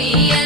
be